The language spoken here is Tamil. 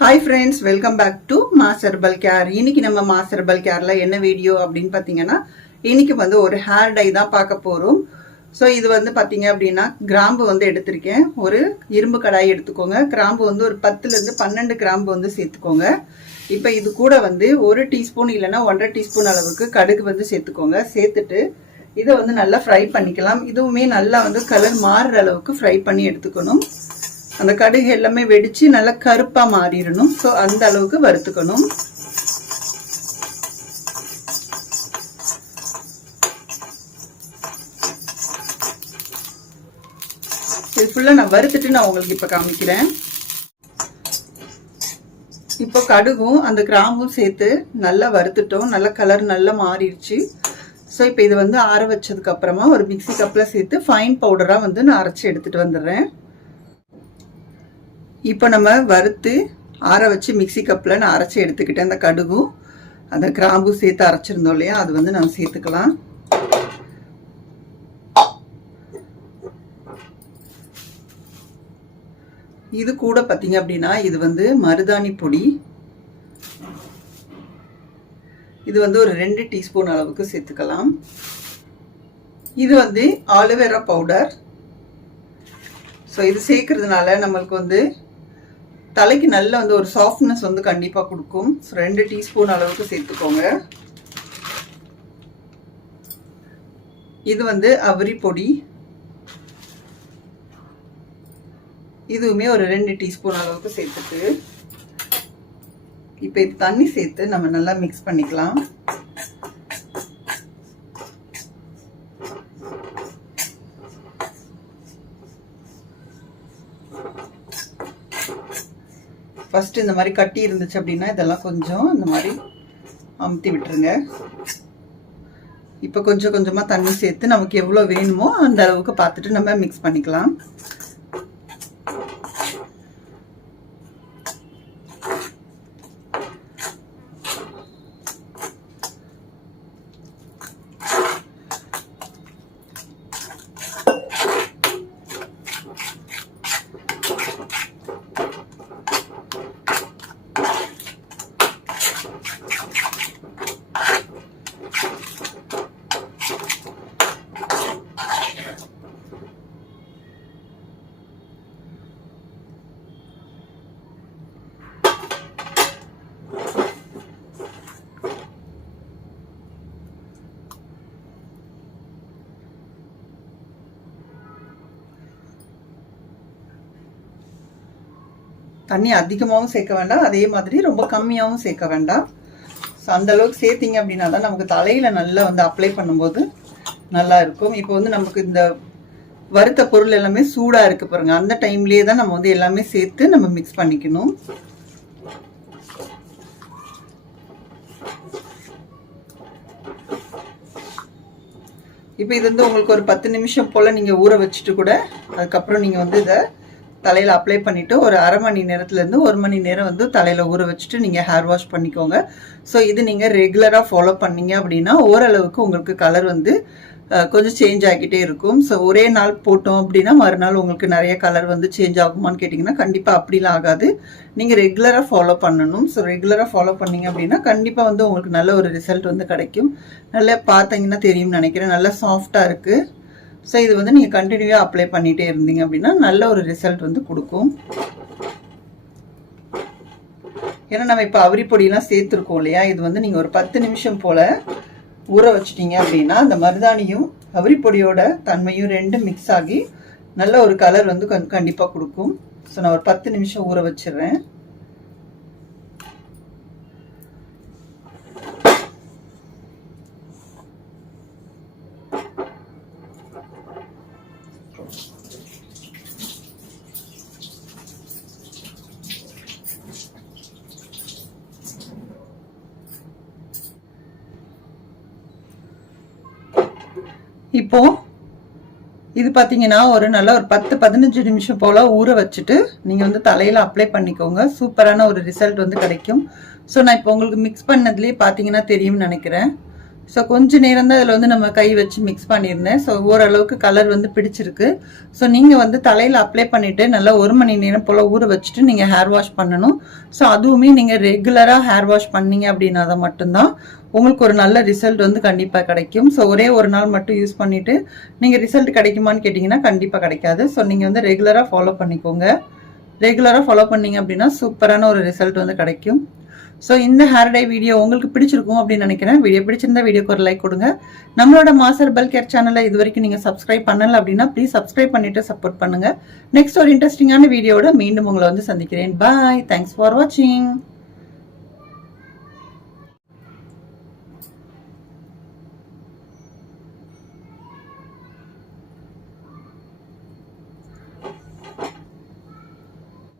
Hi friends, welcome back to Mass Herbal Care. இன்னைக்கு நம்ம மாஸ் ஹெர்பல் கேர்ல என்ன வீடியோ அப்படின்னு பார்த்தீங்கன்னா, இன்னைக்கு வந்து ஒரு ஹேர் டை தான் பார்க்க போகிறோம். ஸோ இது வந்து பார்த்தீங்க அப்படின்னா, கிராம்பு வந்து எடுத்திருக்கேன். ஒரு இரும்பு கடாய் எடுத்துக்கோங்க. கிராம்பு வந்து ஒரு 10லேருந்து 12 கிராம்பு வந்து சேர்த்துக்கோங்க. இப்போ இது கூட வந்து 1 டீஸ்பூன் இல்லைன்னா 1.5 டீஸ்பூன் அளவுக்கு கடுகு வந்து சேர்த்துக்கோங்க. சேர்த்துட்டு இதை வந்து நல்லா ஃப்ரை பண்ணிக்கலாம். இதுவுமே நல்லா வந்து கலர் மாறுற அளவுக்கு ஃப்ரை பண்ணி எடுத்துக்கணும். அந்த கடுகு எல்லாமே வெடிச்சு நல்லா கருப்பா மாறிடணும். ஸோ அந்த அளவுக்கு வறுத்துக்கணும். இது ஃபுல்லா நான் வறுத்துட்டு நான் உங்களுக்கு இப்ப காமிக்கிறேன். இப்போ கடுகும் அந்த கிராம்பும் சேர்த்து நல்லா வறுத்துட்டோம். நல்ல கலர் நல்லா மாறிடுச்சு. ஸோ இப்போ இது வந்து ஆற வச்சதுக்கு அப்புறமா ஒரு மிக்சி கப்ல சேர்த்து ஃபைன் பவுடரா வந்து நான் அரைச்சி எடுத்துட்டு வந்துடுறேன். இப்போ நம்ம வறுத்து ஆற வச்சு மிக்சி கப்பில் நான் அரைச்சி எடுத்துக்கிட்டேன். அந்த கடுகும் அந்த கிராம்பும் சேர்த்து அரைச்சிருந்தோம் இல்லையா, அது வந்து நம்ம சேர்த்துக்கலாம். இது கூட பார்த்தீங்க அப்படின்னா, இது வந்து மருதாணி பொடி. இது வந்து ஒரு 2 டீஸ்பூன் அளவுக்கு சேர்த்துக்கலாம். இது வந்து ஆலோவேரா பவுடர். ஸோ இது சேர்க்கறதுனால நம்மளுக்கு வந்து தலைக்கு நல்ல வந்து ஒரு சாஃப்ட்னஸ் வந்து கண்டிப்பா கொடுக்கும். 2 டீஸ்பூன் அளவுக்கு சேர்த்துக்கோங்க. இது வந்து அவரி பொடி. இதுவுமே ஒரு 2 டீஸ்பூன் அளவுக்கு சேர்த்துட்டு இப்போ இது தண்ணி சேர்த்து நம்ம நல்லா மிக்ஸ் பண்ணிக்கலாம். ஃபர்ஸ்ட் இந்த மாதிரி கட்டி இருந்துச்சு அப்படின்னா இதெல்லாம் கொஞ்சம் இந்த மாதிரி அமுத்தி விட்டுருங்க. இப்போ கொஞ்சம் கொஞ்சமா தண்ணி சேர்த்து நமக்கு எவ்வளோ வேணுமோ அந்த அளவுக்கு பார்த்துட்டு நம்ம மிக்ஸ் பண்ணிக்கலாம். தண்ணி அதிகமாகவும் சேர்க்க வேண்டாம், அதே மாதிரி ரொம்ப கம்மியாகவும் சேர்க்க வேண்டாம். ஸோ அந்த அளவுக்கு சேர்த்திங்க அப்படின்னா தான் நமக்கு தலையில் நல்லா வந்து அப்ளை பண்ணும்போது நல்லா இருக்கும். இப்போ வந்து நமக்கு இந்த வறுத்த பொருள் எல்லாமே சூடாக இருக்கு பாருங்க, அந்த டைம்லேயே தான் நம்ம வந்து எல்லாமே சேர்த்து நம்ம மிக்ஸ் பண்ணிக்கணும். இப்போ இது வந்து உங்களுக்கு ஒரு 10 நிமிஷம் போல் நீங்கள் ஊற வச்சுட்டு கூட அதுக்கப்புறம் நீங்கள் வந்து இதை தலையில் அப்ளை பண்ணிவிட்டு ஒரு அரை மணி நேரத்துலேருந்து 1 மணி நேரம் வந்து தலையில் ஊற வச்சுட்டு நீங்கள் ஹேர் வாஷ் பண்ணிக்கோங்க. ஸோ இது நீங்கள் ரெகுலராக ஃபாலோ பண்ணீங்க அப்படின்னா ஓரளவுக்கு உங்களுக்கு கலர் வந்து கொஞ்சம் சேஞ்ச் ஆகிக்கிட்டே இருக்கும். ஸோ ஒரே நாள் போட்டோம் அப்படின்னா மறுநாள் உங்களுக்கு நிறைய கலர் வந்து சேஞ்ச் ஆகுமான்னு கேட்டிங்கன்னா கண்டிப்பாக அப்படிலாம் ஆகாது. நீங்கள் ரெகுலராக ஃபாலோ பண்ணணும். ஸோ ரெகுலராக ஃபாலோ பண்ணீங்க அப்படின்னா கண்டிப்பாக வந்து உங்களுக்கு நல்ல ஒரு ரிசல்ட் வந்து கிடைக்கும். நல்லா பார்த்தீங்கன்னா தெரியும்னு நினைக்கிறேன், நல்லா சாஃப்டாக இருக்குது. ஸோ இது வந்து நீங்கள் கண்டினியூவாக அப்ளை பண்ணிகிட்டே இருந்தீங்க அப்படின்னா நல்ல ஒரு ரிசல்ட் வந்து கொடுக்கும். ஏன்னா நம்ம இப்போ அவரி பொடியெல்லாம் சேர்த்துருக்கோம் இல்லையா, இது வந்து நீங்கள் ஒரு 10 நிமிஷம் போல் ஊற வச்சிட்டீங்க அப்படின்னா அந்த மருதாணியும் அவரி பொடியோட தன்மையும் 2 மிக்ஸ் ஆகி நல்ல ஒரு கலர் வந்து கண்டிப்பாக கொடுக்கும். ஸோ நான் ஒரு 10 நிமிஷம் ஊற வச்சிடுறேன். இப்போ இது பார்த்தீங்கன்னா ஒரு நல்ல ஒரு 10-15 நிமிஷம் போல ஊற வச்சுட்டு நீங்கள் வந்து தலையில் அப்ளை பண்ணிக்கோங்க. சூப்பரான ஒரு ரிசல்ட் வந்து கிடைக்கும். ஸோ நான் இப்போ உங்களுக்கு மிக்ஸ் பண்ணதுலேயே பார்த்தீங்கன்னா தெரியும்னு நினைக்கிறேன். ஸோ கொஞ்ச நேரம் தான் இதில் வந்து நம்ம கை வச்சு மிக்ஸ் பண்ணியிருந்தேன். ஸோ ஓரளவுக்கு கலர் வந்து பிடிச்சிருக்கு. ஸோ நீங்கள் வந்து தலையில் அப்ளை பண்ணிவிட்டு நல்லா 1 மணி நேரம் போல் ஊற வச்சுட்டு நீங்கள் ஹேர் வாஷ் பண்ணணும். ஸோ அதுவுமே நீங்கள் ரெகுலராக ஹேர் வாஷ் பண்ணீங்க அப்படின்னா தான் மட்டும்தான் உங்களுக்கு ஒரு நல்ல ரிசல்ட் வந்து கண்டிப்பாக கிடைக்கும். ஸோ ஒரே ஒரு நாள் மட்டும் யூஸ் பண்ணிவிட்டு நீங்கள் ரிசல்ட் கிடைக்குமான்னு கேட்டிங்கன்னா கண்டிப்பாக கிடைக்காது. ஸோ நீங்கள் வந்து ரெகுலராக ஃபாலோ பண்ணிக்கோங்க. ரெகுலராக ஃபாலோ பண்ணீங்க அப்படின்னா சூப்பரான ஒரு ரிசல்ட் வந்து கிடைக்கும். ஸோ இந்த ஹேர் டை வீடியோ உங்களுக்கு பிடிச்சிருக்கும் அப்படின்னு நினைக்கிறேன். வீடியோ பிடிச்சிருந்தா வீடியோக்கு ஒரு லைக் கொடுங்க. நம்மளோட மாஸ் ஹெர்பல் கேர் சேனலை இது வரைக்கும் நீங்கள் சப்ஸ்கிரைப் பண்ணல அப்படின்னா ப்ளீஸ் சப்ஸ்கிரைப் பண்ணிட்டு சப்போர்ட் பண்ணுங்க. நெக்ஸ்ட் ஒரு இன்ட்ரெஸ்டிங்கான வீடியோட மீண்டும் உங்களை வந்து சந்திக்கிறேன். பாய். தேங்க்ஸ் ஃபார் வாட்சிங்.